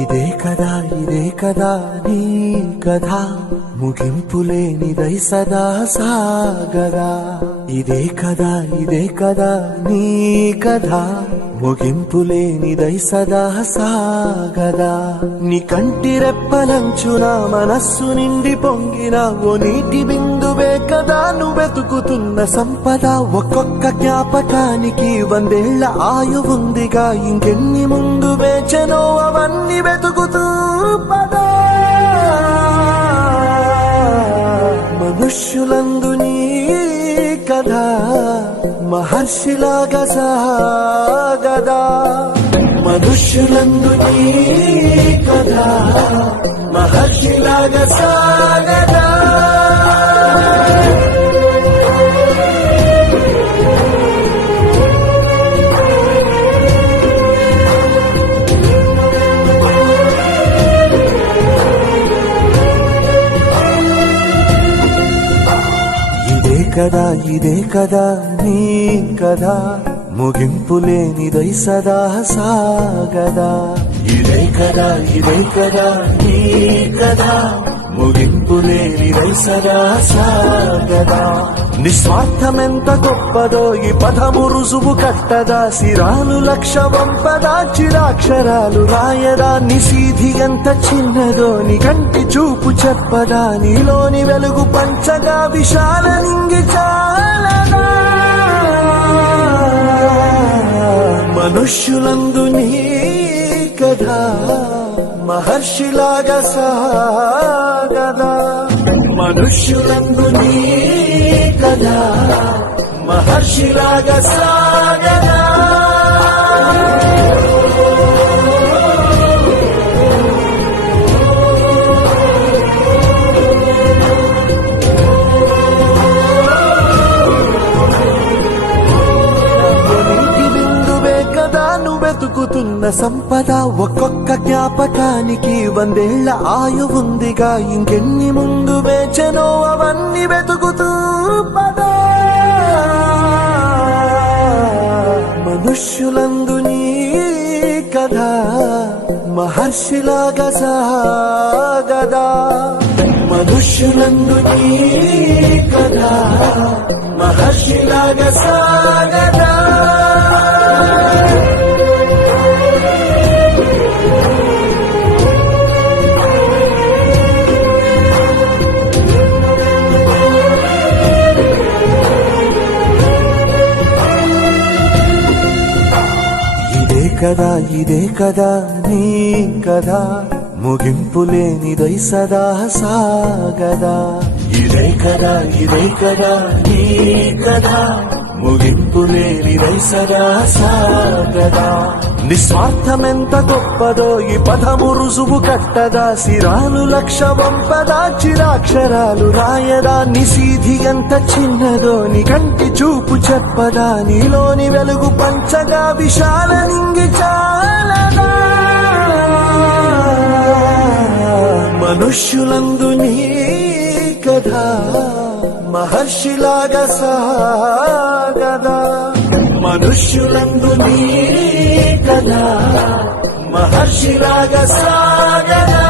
ఇదే కదా నీ కథ ముగింపులేనిదై సదా సాగదా. ఇదే కదా నీ కథ ముగింపులేనిదై సదా సాగదా. నీ కంటి రెప్పలంచున మనస్సు నిండి పొంగిన ఓ నీటి బిందువే కదా నువ్వెతుకుతున్న సంపద. ఒక్కొక్క జ్ఞాపకానికి 100 ఏళ్ల ఆయువుందిగా, ఇంకెన్ని ముందు వేచనో అవన్నీ వెతుకుతూ పదా. మనుష్యులందు నీ కథ మహర్షిలాగా సాగదా. మనుష్యులందు నీ కథ మహర్షిలాగా సాగదా. ఇదే కదా నీ కథ ముగింపులేనిదై సదా సాగదా. ఇదే కదా నీ కథ ముగింపులేనిదై సదా సాగదా. నిస్వార్థమెంత గొప్పదో ఈ పదము రుజువు కట్టదా. సిరాలు 1,00,000 వంపదా, చిరాక్షరాలు రాయదా. నిశీధి ఎంత చిన్నదో నీ కంటి చూపు చెప్పదా. నీలోని వెలుగు పంచగా విశాల నింగి చాలదా. మనుష్యులందు నీ కథ మహర్షిలాగా సాగదా. మనుష్యులందు నీ కథ మహర్షిలాగా సాగదా. వెతుకుతున్న సంపద. ఒక్కొక్క జ్ఞాపకానికి 100 ఏళ్ల ఆయువుందిగా, ఇంకెన్ని ముందు వేచనో అవన్నీ వెతుకుతూ పదా. మనుష్యులందు నీ కథ మహర్షిలాగా సాగదా. మనుష్యులందు నీ కథ మహర్షిలాగా సాగదా. ఇదే కదా నీ కథ ముగింపులేనిదై సదా సాగదా. ఇదే కదా నీ కథ ముగింపులేనిదై సదా సాగదా. నిస్వార్థమెంత గొప్పదో ఈ పదము రుజువు కట్టదా. సిరాలు 1,00,000 వంపదా, చిరాక్షరాలు రాయదా. నిశీధి ఎంత చిన్నదో నీ కంటి చూపు చెప్పదా. నీలోని వెలుగు పంచగా విశాల నింగి చాలదా. మనుష్యులందు నీ కథ మహర్షిలాగా సాగదా. మనుష్యులందు నీ కథ మహర్షిలాగా సాగదా.